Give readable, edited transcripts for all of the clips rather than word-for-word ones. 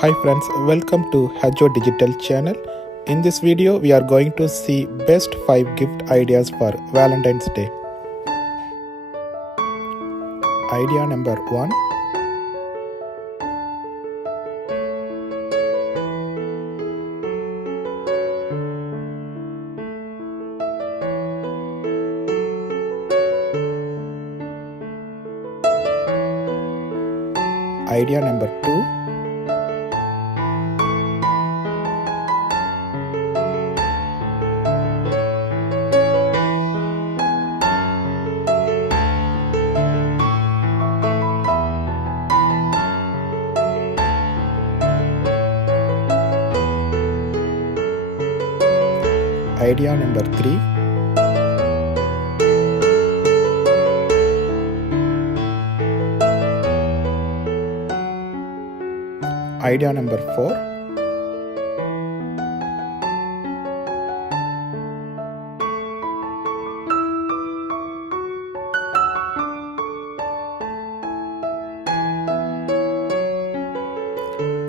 Hi friends, welcome to Hajo Digital channel. In this video, we are going to see best 5 gift ideas for Valentine's Day. Idea number 1. Idea number 2. Idea number 3. Idea number 4.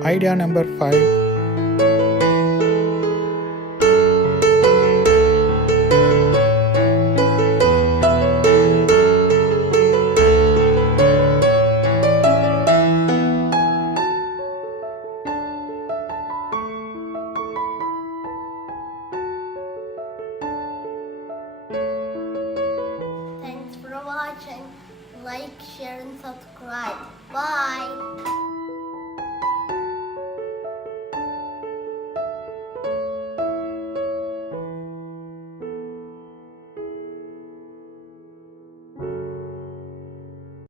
Idea number 5. Thanks for watching. Like, share, and subscribe. Bye.